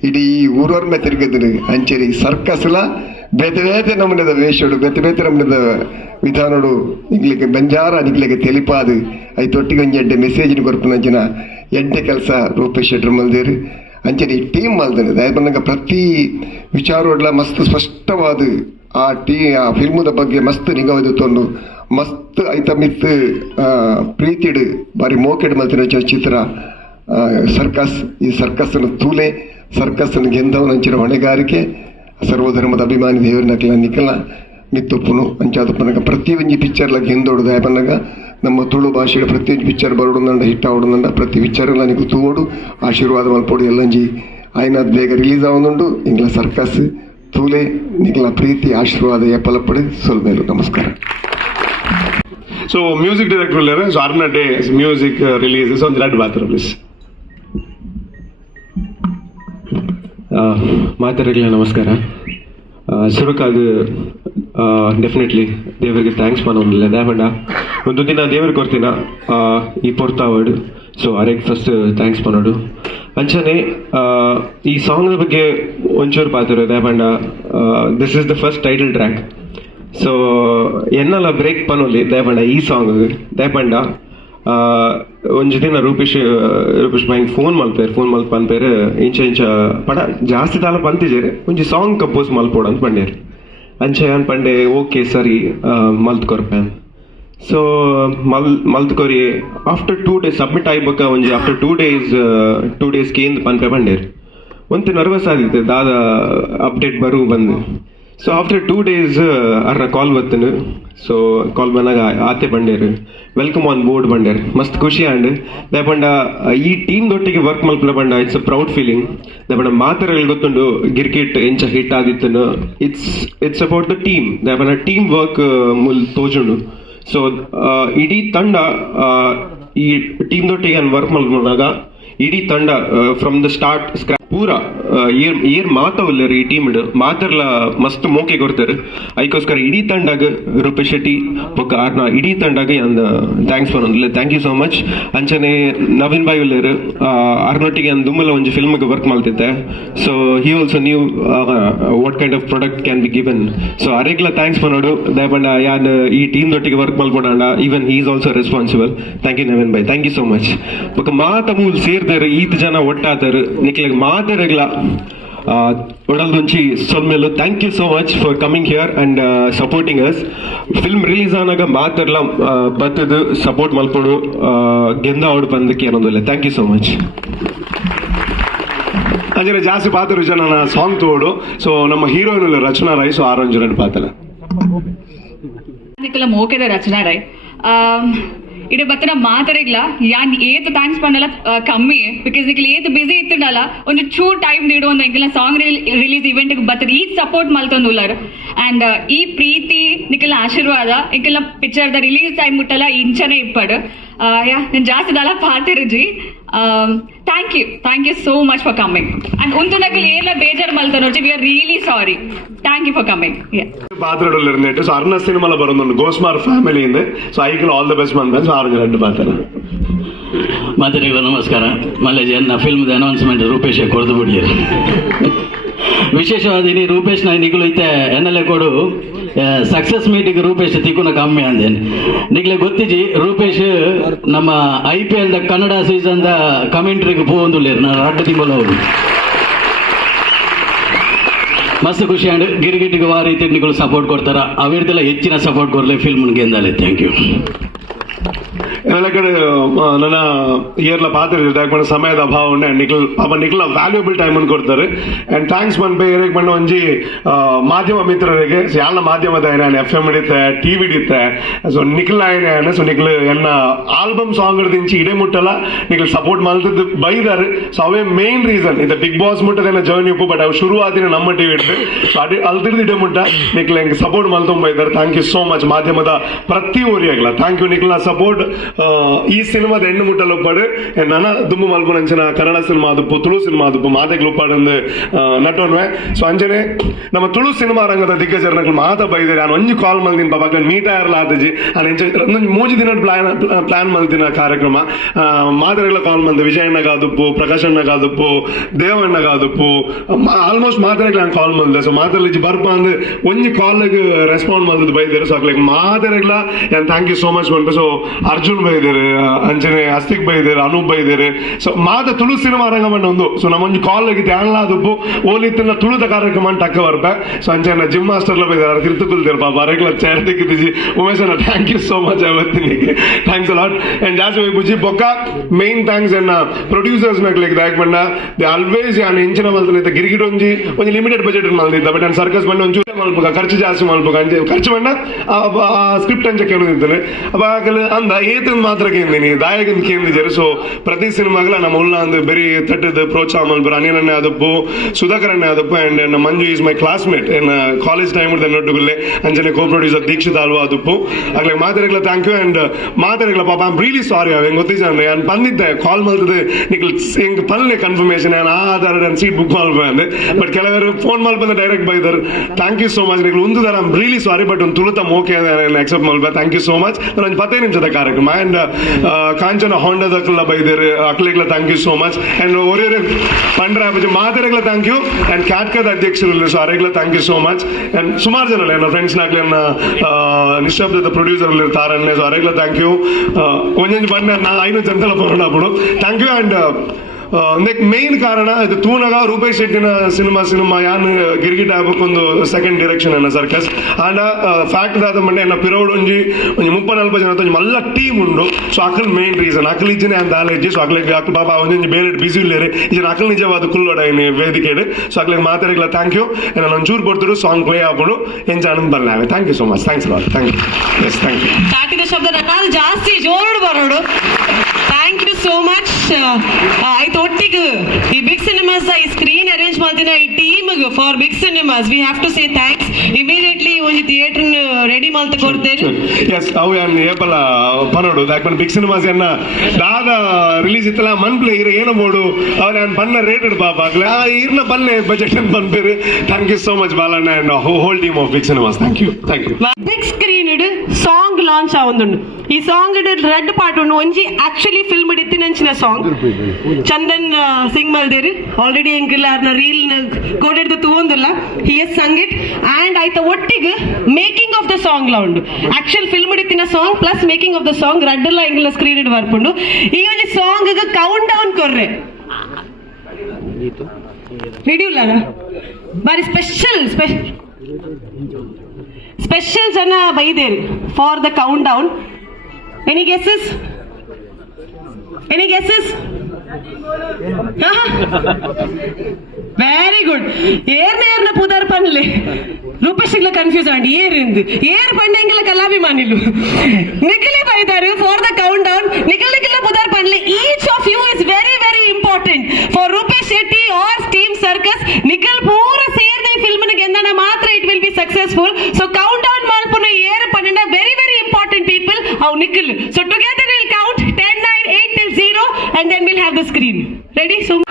ಇಡೀ ಊರವ್ರ ತಿರುಗಿದ್ರು ಅಂಚೇರಿ ಸರ್ಕಸ್ಲ ಬೇತೆ ಬೇತೆ ನಮ್ಮನೆದ ವೇಷಡು ಬೇತೆ ಬೇತೆ ನಮ್ಮನೆದ ವಿಧಾನಡು ಇಂಗ್ಲಿಕ್ಕೆ ಬೆಂಜಾರ ನಿಗ್ಲಿಕ್ಕೆ ತೆಲಿಪಾದು ಐ ತೊಟ್ಟಿಗೆ ಒಂಜಿ ಎಡ್ಡೆ ಮೆಸೇಜ್ ಕೊರ್ಪುನಂಚಿನ ಎಡ್ಡೆ ಕೆಲಸ ರೂಪೇಶ್ ಶೆಟ್ರ್ ಮಲ್ದೇರು ಅಂಚನೆ ಈ ಟೀಮ್ ಮಲ್ದನೆ ದಯಪನ್ನಗ ಪ್ರತಿ ವಿಚಾರೋಡ್ಲ ಮಸ್ತ್ ಸ್ಪಷ್ಟವಾದ ಆ ಫಿಲ್ಮದ ಬಗ್ಗೆ ಮಸ್ತ್ ನಿಗಾ ತೊಂದು ಮಸ್ತ್ ಐತ ಮಿತ್ ಪ್ರೀತಿಡ್ ಬಾರಿ ಮೋಕೆಡ್ ಮಲ್ತಿನ ಚಿತ್ರ ಸರ್ಕಸ್ ಈ ಸರ್ಕಸ್ನ ತೂಲೆ ಸರ್ಕಸ್ನ ಗೆಂದವನಂಚಿನ ಹೊಣೆಗಾರಿಕೆ ಸರ್ವಧರ್ಮದ ಅಭಿಮಾನಿ ದೇವರನಕ್ಲ ನಿಖಲ ಮಿತ್ತೊಪ್ಪುನು ಅಂಚಾದಪ್ಪನಗ ಪ್ರತಿ ಒಂಜಿ ಪಿಕ್ಚರ್ಲ ಗೆಂದೋಡು ದಯಪನ್ನಗ ನಮ್ಮ ತುಳು ಭಾಷೆಯ ಪ್ರತಿಯೊಂದು ಪಿಕ್ಚರ್ ಬರೋಡುಂದಂಡ ಹಿಟ್ ಆವಡುಂದಂಡ ಪ್ರತಿ ಪಿಕ್ಚರ್ಲ ನಿಮಗೆ ತೂವೋಡು ಆಶೀರ್ವಾದ ಮಲ್ಪೋಡು ಎಲ್ಲಂಜಿ ಆಯ್ನ ಬೇಗ ರಿಲೀಸ್ ಆವೊಂದುಂಡು ಇಂಗ್ಲ ಸರ್ಕಸ್ ತೂಲೆ ನಿಕ್ಲ ಪ್ರೀತಿ ಆಶೀರ್ವಾದ ಎಪ್ಪಲಪ್ಪಡೆ ಸೊಲ್ಮೇಲು ನಮಸ್ಕಾರ. ಸೊ ಮ್ಯೂಸಿಕ್ ಡೈರೆಕ್ಟರ್ ಸೊ ಅರ್ನ ಡೇ ಮ್ಯೂಸಿಕ್ ರಿಲೀಸ್ ಒಂದು ಎರಡು ಮಾತ್ರ ಪ್ಲೀಸ್. ಮಾತಾಡಲಿಲ್ಲ ನಮಸ್ಕಾರ. ಸುರುಕಾದು ಡೆಫಿನೆಟ್ಲಿ ದೇವರಿಗೆ ಥ್ಯಾಂಕ್ಸ್ ಮಾಡೋದಿಲ್ಲ ದಯಮಾಡ ಒಂದು ದಿನ ದೇವ್ರಿಗೆ ಕೊಡ್ತೀನ ಈ ಪೊರ್ತಾ ವರ್ಡ್ ಸೊ ಅರೆಗೆ ಫಸ್ಟ್ ಥ್ಯಾಂಕ್ಸ್ ಮಾಡೋಡು ಅಂಚನೆ ಈ ಸಾಂಗ್ನ ಬಗ್ಗೆ ಒಂಚೂರು ಪಾತಿರೋ ದಯಮಾಡ this is the first title track so ಎನ್ನೆಲ್ಲ ಬ್ರೇಕ್ ಪನೋಲಿ ದಯಮಾಡ ಈ ಸಾಂಗ್ ದಯಪಂಡ ಒಂಜಿ ದಿನ ರೂಪೇಶ್ ಬಾಯಿಗೆ ಫೋನ್ ಮಲ್ತು ಪನ್ಪೇರು ಇಂಚ ಪಡ ಜಾಸ್ತಿ ತಾಲ ಪಂತಿಜೇರಿ ಒಂಜಿ ಸಾಂಗ್ ಕಂಪೋಸ್ ಮಲ್ಪೋಡು ಅಂತ ಪಂಡೇರು ಅಂಚೆ ಅನ್ ಪಂಡೆ ಓಕೆ ಸರಿ ಮಲ್ತ್ ಕೊರ್ಪೆ ಸೊ ಮಲ್ತ್ಕೊರಿ ಆಫ್ಟರ್ 2 days ಸಬ್ಮಿಟ್ ಆಯ್ಬೇಕ ಒಂಜಿ ಆಫ್ಟರ್ 2 days ಕೇಂದ್ ಪನ್ಪೆ ಪಂಡೇರು ಒಂತಿ ನರ್ವಸ್ ಆಗಿತ್ತು ದಾದ ಅಪ್ಡೇಟ್ ಬಂದು ಸೊ ಆಫ್ಟರ್ 2 days ಅರ್ನ ಕಾಲ್ ಬತ್ತನು. ಸೊ ಕಾಲ್ ಬಂದಾಗ ಆತೆ ಬಂಡೇರು ವೆಲ್ಕಮ್ ಆನ್ ಬೋರ್ಡ್ ಬಂಡೇರು ಮಸ್ತ್ ಖುಷಿ ಆಂಡ್ ದಾಪಂಡ ಈ ಟೀಮ್ ದೊಟ್ಟಿಗೆ ವರ್ಕ್ ಮಲ್ಪಲ ಬಂಡ ಇಟ್ಸ್ ಅ ಪ್ರೌಡ್ ಫೀಲಿಂಗ್. ದಾಪಂಡ ಮಾತರಲ್ಲಿ ಗೊತ್ತುಂಡು ಗಿರ್ಕಿಟ್ ಎಂಚ ಹಿಟ್ ಆದಿತ್ತನು ಇಟ್ಸ್ ಅಬೌಟ್ ದ ಟೀಮ್. ದಾಪಂಡ ಟೀಮ್ ವರ್ಕ್ ಮುಲ್ ತೋಜುಂಡು. ಸೊ ಇಡೀ ತಂಡ ಈ ಟೀಮ್ ದೊಟ್ಟಿಗೆ ವರ್ಕ್ ಮಲ್ಪನಾಗ ಇಡೀ ತಂಡ ಫ್ರಮ್ ದ ಸ್ಟಾರ್ಟ್ ಸ್ಕ್ರಾಪ್ ಪೂರ ಏರ್ ಮಾತವಲ್ಲರು ಈ ಟೀಮ್ ಮಾತರ್ಲ ಮಸ್ತ್ ಮೋಕೆ ಕೊಡ್ತಾರೆ. ಅದಕ್ಕೋಸ್ಕರ ಇಡೀ ತಂಡಾಗ ರೂಪೇಶ್ ಶೆಟ್ಟಿ ಬೊಕ್ಕ ಆರ್ನ ಇಡೀ ತಂಡಾಗ ಥ್ಯಾಂಕ್ಸ್ ಬರೋದಿಲ್ಲ. Thank you so much. ಅಂಚನೆ ನವೀನ್ ಬಾಯ್ ಉಳ್ಳೇರು ಆರ್ನೊಟ್ಟಿಗೆ ಅಂದ್ ದುಮ್ಮಲ ಒಂದು ಫಿಲ್ಮ್ಗೆ ವರ್ಕ್ ಮಾಡ್ತಿದ್ದೆ. So he also knew what kind of product can be given. So ಅರೆಗ್ಲ ಥ್ಯಾಂಕ್ಸ್ ಮಾಡೋಡು ದಯಪಂಡ ಯಾನ್ ಈ ಟೀಮ್ ದೊಟ್ಟಿಗೆ ವರ್ಕ್ ಮಾಡ್ಕೊಂಡ even he is also responsible. Thank you Naveen bhai, thank you so much. ಬೊಕ್ಕ ಮಾತ ಮೂಲ್ ಸೇರ್ದಾರೆ ಈತ್ ಜನ ಒಟ್ಟಾದರು ನಿಕ್ಲಿಗೆ ಮಾತಾಡಗ್ಲ ಒಡಲ್ದುಂಚಿ ಸೊಲ್ಮೇಲು. Thank you so much for coming here and supporting us. Film release ಆನಾಗ ಮಾತೆಲ್ಲ ಬತ್ತದು ಸಪೋರ್ಟ್ ಮಲ್ಪಡು ಗೆಂದ ಅವಡು ಬಂದಕ್ಕೆ ಅನ್ನೋದಿಲ್ಲ. ಥ್ಯಾಂಕ್ ಯು ಸೋ ಮಚ್. ಅಂಜನೆ ಜಾಸ್ತಿ ಪಾತ್ರ ಜನ ಸಾಂಗ್ ತೋಡು. ಸೊ ನಮ್ಮ ಹೀರೋಯಿನ್ ರಚನಾ ರೈ. ಸೊ ಆರೋಂಜನ ಪಾತ್ರ ಮೋಕೆದ ರಚನಾ ರೈ ಇಡೆ ಬತ್ತನ ಮಾತಾಡಿಗ್ಲ ಯಾನ್ ಏತ್ ಥ್ಯಾಂಕ್ಸ್ ಪಂಡಲ ಕಮ್ಮಿ ಬಿಕಾಸ್ ನಿಕ್ಲ ಏತ್ ಬಿಸಿ ಇತ್ತುಂಡಲ್ಲ ಒಂದು ಚೂ ಟೈಮ್ ನೀಡು ಒಂದು ಎಂಕಲ್ನ ಸಾಂಗ್ ರಿಲೀಸ್ ಇವೆಂಟ್ ಬತ್ತದ ಈ ಸಪೋರ್ಟ್ ಮಲ್ತೊಂದುಲ್ಲರ್ ಅಂಡ್ ಈ ಪ್ರೀತಿ ನಿಕ್ಲ ಆಶೀರ್ವಾದ ಎಂಕಲ್ನ ಪಿಕ್ಚರ್ ದ ರಿಲೀಸ್ ಟೈಮ್ ಮುಟ್ಟಲ್ಲ ಇಂಚನೆ ಇಪ್ಪಡು ಯಾ ನಾನು ಜಾಸ್ತಿ ದಲ ಪಾತಿರುಜಿ. Thank you so much for coming and ಒಂದು ನಕಲ್ ಏನ ಬೇಜಾರು ಮಲ್ತನೋಜಿ we are really sorry. Thank you for coming. ಪಾತ್ರಗಳು ಸೊ ಅರ್ನ ಸಿನಿಮಾಲ ಬರೋದು ಗೋಸ್ಮಾರ್ ಫ್ಯಾಮಿಲಿಯಿಂದ. ಸೊ ಐಕಲ್ ಆಲ್ ದ ಬೆಸ್ಟ್ ಬಂದ. ಸೊ 6 ಗಂಟೆ ಪಾತ್ರ ಮಾತರಿಗಳ ನಮಸ್ಕಾರ. ಮಲ್ಲೇಜ್ ಎನ್ನ ಫಿಲ್ಮ್ದ ಅನೌನ್ಸ್ಮೆಂಟ್ ರೂಪೇಶ್ ಕೊಡ್ದು ಬಿಡಿಯರು. ವಿಶೇಷವಾದ ಇನಿ ರೂಪೇಶ್ ನಿಗುಲು ಐತೆ ಎನ್ನಲೆ ಕೊಡು ಸಕ್ಸಸ್ ಮೀಟಿಗೆ ರೂಪೇಶ್ ತಿಕ್ಕುನ ಕಮ್ಮಿ ಅಂದೇನು ನಿಗ್ಲೆ ಗೊತ್ತಿಜಿ. ರೂಪೇಶ್ ನಮ್ಮ IPL ದ ಕನ್ನಡ ಸೀಸನ್ ದ ಕಮೆಂಟ್ರಿಗೆ ಪೋಂದುಲ್ಲೇರು ನಾನು 2 ತಿಂಗಳು ಅವರು ಮಸ್ತ್ ಖುಷಿ ಅಂಡ್ ಗಿರಿಗಿಟ್ಟಿಗೆ ವಾರಿ ತಿಂಡಿಗಳು ಸಪೋರ್ಟ್ ಕೊಡ್ತಾರ ಅವಿರ್ದೆಲ್ಲ ಹೆಚ್ಚಿನ ಸಪೋರ್ಟ್ ಕೊಡ್ಲಿ ಫಿಲ್ಮ್ಗೆ ಎಂದಾಲೆ. Thank you. ಎಲ್ಲ ಕಡೆ ನನ್ನ ಇಯರ್ಲ ಪಾತ್ರ ಸಮಯದ ಅಭಾವ ಉಂಡೆ ನಿಖಲ್ ಪಾಪ ನಿಖಲ್ ವ್ಯಾಲ್ಯೂಬಲ್ ಟೈಮ್ ಅನ್ನು ಕೊಡ್ತಾರೆ. ಅಂಡ್ ಥ್ಯಾಂಕ್ಸ್ ಮನ್ಪೆ ಏರಿಗ್ ಬಂದು ಒಂಜಿ ಮಾಧ್ಯಮ ಮಿತ್ರರಿಗೆ. ಯಾಲ ಮಾಧ್ಯಮದ ಏನ FM ಹಿಡಿತೆ TV ಹಿಡಿತೆ. ಸೊ ನಿಖಲ್ ಆಯ್ನೆ ಸೊ ನಿಖಲ್ ಎನ್ನ ಆಲ್ಬಮ್ ಸಾಂಗ್ ದಿಂಚಿ ಇಡೇ ಮುಟ್ಟಲ್ಲ ನಿಖಲ್ ಸಪೋರ್ಟ್ ಮಾಡ್ತಿದ್ದು ಬೈದಾರೆ. ಸೊ ಅವೇ ಮೇನ್ ರೀಸನ್ ಇದು ಬಿಗ್ ಬಾಸ್ ಮುಟ್ಟದೇನ ಜರ್ನಿ ಉಪ್ಪು ಬಟ್ ಅವು ಶುರು ಆದಿನ ನಮ್ಮ TV ಹಿಡಿದು ಸೊ ಅಲ್ತಿರ್ದು ಇಡೇ ಮುಟ್ಟ ನಿಖಲ್ ಹೆಂಗೆ ಸಪೋರ್ಟ್ ಮಾಡ್ತೊಂಬ ಬೈದಾರೆ. ಥ್ಯಾಂಕ್ ಯು ಸೋ ಮಚ್ ಮಾಧ್ಯಮದ ಪ್ರತಿ ಓರಿಯಾಗಲ್ಲ. ಥ್ಯಾಂಕ್ ಯು ನಿಖಲ್ನ ಸಪೋರ್ಟ್. ಈ ಸಿನಿಮಾದ ಹೆಣ್ಣು ಮುಟ್ಟಲು ಒಪ್ಪಾಡು ನನ್ನ ದುಮ್ಮು ಮಲ್ಪು ಅಂಚನ ಕನ್ನಡ ಸಿನಿಮಾ ಆದುಪ್ಪು ತುಳು ಸಿನಿಮಾ ಆದುಪ್ಪು ಮಾತೆಗೆ ಒಪ್ಪಾಡಂದು ನಟೋನ್ವೆ. ಸೊ ಅಂಜನೆ ನಮ್ಮ ತುಳು ಸಿನಿಮಾ ರಂಗದ ದಿಗ್ಗಜರನ್ನ ಮಾತಾ ಬೈದಿರಿ. ನಾನು ಒಂಜಿ ಕಾಲ್ ಮಲ್ದಿನ ಪಾಪ ಮೀಟ ಇರಲ್ಲ ಆತಜಿ ನಾನು 3 ದಿನ ಪ್ಲಾನ್ ಮಲ್ತಿನ ಕಾರ್ಯಕ್ರಮ ಮಾದರಿಗಳ ಕಾಲ್ ಮಲ್ದೆ. ವಿಜಯಣ್ಣಗಾದುಪ್ಪು, ಪ್ರಕಾಶ್ ಅಣ್ಣಗಾದುಪ್ಪು, ದೇವಣ್ಣಗಾದುಪ್ಪು ಆಲ್ಮೋಸ್ಟ್ ಮಾದರಿಗಳ ನಾನು ಕಾಲ್ ಮಲ್ದೆ. ಸೊ ಮಾತಾಡಲಿ ಬರ್ಪ ಅಂದ್ರೆ ಒಂಜಿ ಕಾಲ್ಗೆ ರೆಸ್ಪಾಂಡ್ ಮಲ್ದದ್ದು ಬೈದಿರು. ಸೊ ಆಗ್ಲಿಕ್ಕೆ ಮಾದರಿಗಳ ಥ್ಯಾಂಕ್ ಯು ಸೋ ಮಚ್ ಬಂತು. ಸೊ ಅರ್ಜುನ್ ಬೈದಿರು, ಅಂಚನೆ ಅಸ್ತಿಕ್ ಬೈದಿರು, ಅನೂಪ್ ಬೈದಿರು. ಸೊ ಮಾತ ತುಳು ಸಿನಿಮಾ ರಂಗ ಒಂದು. ಸೊ ನಮ್ಮೊಂದು ಕಾಲ್ ಆಗಿತ್ತು ಅಣ್ಣಾದಪ್ಪು ಓಲಿತ್ತಿನ ತುಳುದ ಕಾರ್ಯಕ್ರಮ ಅಂತ ಅಕ್ಕ ಬರ್ಪೆ. ಸೊ ಅಂಚನ ಜಿಮ್ ಮಾಸ್ಟರ್ಲ ಬೈದಾರ ತಿರ್ತುಕುಲ್ತಿರು ಪಾಪ ಅರೆಗ್ಲ ಚೇರ್ ತೆಗಿತಿಜಿ. Umesh anna thank you so much ಅವತ್ತಿನಿಗೆ ಥ್ಯಾಂಕ್ಸ್ ಲಾಟ್. ಅಂಡ್ ಜಾಸ್ತಿ ಬುಜಿ ಬೊಕ್ಕ ಮೇನ್ ಥ್ಯಾಂಕ್ಸ್ ಎನ್ನ ಪ್ರೊಡ್ಯೂಸರ್ಸ್ ನಕ್ಲಿಕ್ಕೆ ದಾಯಕ್ ಬಂಡ ದೇ ಆಲ್ವೇಸ್ ಯಾನ್ ಎಂಚಿನ ಮಲ್ತನಿದ್ದ ಗಿರಿಗಿಟ್ ಒಂಜಿ ಲಿಮಿಟೆಡ್ ಬಜೆಟ್ ಮಲ್ದಿದ್ದ. ಬಟ್ ನಾನು ಸರ್ಕಸ್ ಬಂದು ಒಂಚೂರು ಮಲ್ಪಕ ಖರ್ಚು ಜಾಸ್ತಿ ಮಲ್ಪಕ ಅಂಚೆ ಖರ್ಚು ಬಂಡ ಸ್ಕ್ರಿಪ್ಟ್ ಅಂಚೆ ಕೇಳಿದ್ದಾನೆ ಅವಾಗ ಅಂದ ಏತಂದು ಮಾತ್ರ ಕೇಂದಿನಿ ದಾಯಕಂದು ಕೇಂದಿದ್ದಾರೆ. ಸೊ ಪ್ರತಿ ಸಿನಿಮಾಗಲ ನಮ್ಮ ಉಳ್ಳ ಅಂದು ಬೆರಿ ತಟ್ಟದ ಪ್ರೋತ್ಸಾಹ ಮಲ್ಪರ ಅನಿಲನ್ನೇ ಆದಪ್ಪು, ಸುಧಾಕರನ್ನೇ ಆದಪ್ಪು. ಅಂಡ್ ನನ್ನ ಮಂಜು ಈಸ್ ಮೈ ಕ್ಲಾಸ್ಮೇಟ್ ಎನ್ನ ಕಾಲೇಜ್ ಟೈಮ್ ನೊಟ್ಟುಗುಲ್ಲೆ ಅಂಚನೆ ಕೋ ಪ್ರೊಡ್ಯೂಸರ್ ದೀಕ್ಷಿತ್ ಅಲ್ವಾ ಆದಪ್ಪು. ಆಗ್ಲೇ ಮಾತಾಡಗ್ಲ ಥ್ಯಾಂಕ್ ಯು. ಅಂಡ್ ಮಾತಾಡಗ್ಲ ಪಾಪ ಐ ಆಮ್ ರಿಯಲಿ ಸಾರಿ ಅವ ಹೆಂಗೆ ಗೊತ್ತಿದ್ದಾನೆ ನಾನು ಬಂದಿದ್ದೆ ಕಾಲ್ ಮಲ್ತದೆ ನಿಖಲ್ ಹೆಂಗೆ ಪಲ್ಲೆ ಕನ್ಫರ್ಮೇಷನ್ ನಾನು ಆಧಾರ ನಾನು ಸೀಟ್ ಬುಕ್ ಮಲ್ಪೆ ಅಂದೆ. ಬಟ್ ಕೆಲವರು ಫೋನ್ ಮಲ್ಪಂದ ಡೈರೆಕ್ಟ್ ಬೈದಾರೆ. Thank you so much Nikhil ಒಂದು I am really sorry but ಒಂದು ತುಳುತ ಮೋಕೆ ಅಕ್ಸೆಪ್ಟ್ ಮಲ್ಪೆ. Thank you so much. ನಾನು 10 ನಿಮಿಷದ ಕಾರ್ಯಕ್ರಮ. ಅಂಡ್ ಕಾಂಚನ ಹೊಂಡದಕ್ಕೆಲ್ಲ ಬೈದೇರು ಅಕ್ಲಿಗ್ಲ thank you so much. And ಒರೇ ಪಂಡ್ರ ಮಾದರಿಗ್ಲ ಥ್ಯಾಂಕ್ ಯು. ಅಂಡ್ ಕ್ಯಾಟ್ಕದ ಅಧ್ಯಕ್ಷರು ಸೊ ಅರೆಗ್ಲ thank you so much. And ಸುಮಾರು ಜನ ನನ್ನ ಫ್ರೆಂಡ್ಸ್ನಾಗ್ಲಿ ನನ್ನ ನಿಶ್ಶಬ್ದದ ಪ್ರೊಡ್ಯೂಸರ್ ತಾರನ್ನೇ ಸೊ ಅರೆಗ್ಲ ಥ್ಯಾಂಕ್ ಯು. ಒಂದೊಂದು ಬಂದ ನಾ 500 ಜನತೆಲ್ಲ ಬರೋಣ ಥ್ಯಾಂಕ್ ಯು. ಅಂಡ್ ಮೇನ್ ಕಾರಣ ಇದು ತೂನಗ ರೂಪೇಶ್ ಶೆಟ್ಟಿನ ಸಿನಿಮಾ ಯಾನ್ ಗಿರ್ಗಿಟ್ ಆಗ್ಬೇಕೊಂದು ಸೆಕೆಂಡ್ ಡೈರೆಕ್ಷನ್ ಅನ್ನ ಸರ್ಕಸ್ ಆಂಡ ಫ್ಯಾಕ್ಟ್ ದಾದ ಮಂಡೆ ಎನ್ನ ಪಿರೌಡ್ ಒಂಜಿ 30-40 ಜನ ಮಲ್ಲ ಟೀಮ್ ಉಂಡು so Akal main reason Akal ಇಜ್ಜನೆ ಅಂತ ಆಲಜ್ಜಿ ಸೊ ಅಕ್ಲಿಗೆ ಅಕ್ಲ ಬಾಬಾ ಒಂಜಿ ಬೇರೆ ಬಿಸಿ ಇಲ್ಲೇರಿ ಇಜನ ಅಕಲ್ ನಿಜವಾದ ಕುಲ್ಲೋಡ ವೇದಿಕೆ ಸೊ ಅಕ್ಲಿಗೆ ಮಾತಾಡಿಲ್ಲ ಥ್ಯಾಂಕ್ ಯು ನಾನು ಒಂಚೂರು ಕೊಡ್ತಿರು ಸಾಂಗ್ ಪ್ಲೇ ಆಗ್ಬೋದು ಎಂಜಾಯ್ ಬಲ್ಲಾವೆ thank you so much thanks lot thank you yes thank you ಚಾಟಿದ ಶಬ್ದ ನಾನು ಜಾಸ್ತಿ ಜೋರು ಬರೋಡು ಥ್ಯಾಂಕ್ ಯು ಸೋ ಮಚ್ ಆಯ್ತು ಒಟ್ಟಿಗೆ ಈ ಬಿಗ್ ಸಿನಿಮಾಸ್ ಈ ಸ್ಕ್ರೀನ್ ಅರೇಂಜ್ ಮಾಡ್ತೀನಿ ಈ ಟೀಮ್ಗೆ for big cinemas we have to say thanks immediately ಒಂದು ಥಿಯೇಟರ್ ರೆಡಿ ಮಾಡ್ತಾ ಕೊಡ್ತೇನೆ ಎಸ್ ಅವು ಏನು ಏಪಲ್ಲ ಪನೋಡು ಯಾಕೆ ಬಿಗ್ ಸಿನಿಮಾಸ್ ಏನ ದಾದ ರಿಲೀಸ್ ಇತ್ತಲ್ಲ ಮನ್ಪ್ಲೆ ಇರ ಏನೋ ಬೋಡು ಅವ್ರು ಏನು ಪನ್ನ ರೇಟೆಡ್ ಪಾಪ ಆಗ್ಲೇ ಇರ್ನ ಪನ್ನೆ ಬಜೆಟ್ ಅಂತ ಬಂದ್ಬೇರೆ thank you so much Balanna and whole team of big cinemas thank you big screen ಇಡು ಸಾಂಗ್ ಲಾಂಚ್ ಆವೊಂದುಂಡು ಈ ಸಾಂಗ್ ರೆಡ್ ಪಾರ್ಟ್ ಉಂಡು ಒಂಜಿ ಆಕ್ಚುಲಿ ಫಿಲ್ಮ್ ಇತ್ತಿನಂಚಿನ ಸಾಂಗ್ ಚಂದನ್ ಸಿಂಗ್ ಮಲ್ದೇರು ಆಲ್ರೆಡಿ ಎಂಕಿಲ್ಲ ರೀಲ್ ಕೋಡೆಡ್ದು ತಗೊಂದಿಲ್ಲ he has sung it and ಆಯ್ತ ಒಟ್ಟಿಗೆ ಮೇಕಿಂಗ್ ಆಫ್ ದ ಸಾಂಗ್ ಲ ಉಂಡು ಆಕ್ಚುಲ್ ಫಿಲ್ಮ್ ಇತ್ತಿನ song plus making of the song ರೆಡ್ಲ್ಲ ಎಂಗಿಲ್ಲ ಸ್ಕ್ರೀನ್ ಇಡ್ ಬರ್ಪುಂಡು ಈ ಒಂದು ಸಾಂಗ್ ಕೌಂಟ್ ಡೌನ್ ಕೊರ್ರೆ ಹಿಡಿಯುಲ್ಲ ಬಾರಿ ಸ್ಪೆಷಲ್ ಜನ ಬೈದೇರು for the countdown any guesses very good ಏರ್ನ ಪುದರ್ ಪನ್ಲೆ ರೂಪೇಶಿಗ್ಲ ಕನ್ಫ್ಯೂಸ್ ಆಂಡಿ ಏರ್ ಪಂಡೆಂಗಿಲ್ಲ ಕಲಾಭಿಮಾನಿಲು ನಿಖಿಲೆ ಬೈದಾರು for the countdown Nikhil ಪುದರ್ ಪನ್ಲೆ each of you is very very important for Rupesh Shetty our team circus Nikhil ಪೂರ ಸೇರ್ದ ಈ ಫಿಲ್ಮ್ ಗೆಂದನ ಮಾತ್ರ it will be successful so countdown ಮಾಡ್ಪುನ ಏರ್ ಪನ್ನೆಂಡ ವೆರಿ ವೆರಿ ಇಂಪಾರ್ಟೆಂಟ್ ಪೀಪಲ್ ಅವ್ Nikhil so together will count 10, 9, 8 till 0 and then we'll have the screen ready so 8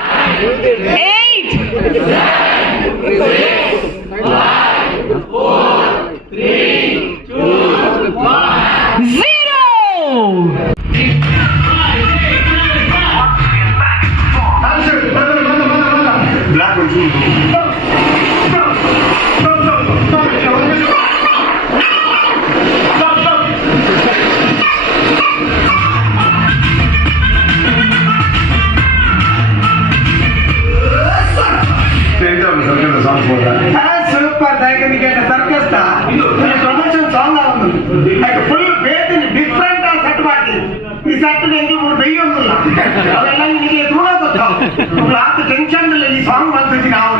super circus promotion song ಆಗುದು ಫುಲ್ ಬೇರೆ ಡಿಫ್ರೆಂಟ್ ಸೆಟ್ ಮಾಡ್ತೀವಿ ಈ set ಬೆಯ್ಯೊಂದಿಲ್ಲ ಅವೆಲ್ಲ ನಿಮಗೆ ದೂರ ಗೊತ್ತಾಗ ಟೆನ್ಷನ್ ಈ ಸಾಂಗ್ ಮಾಡ್ತಿದ್ದೀನಿ ನಾವು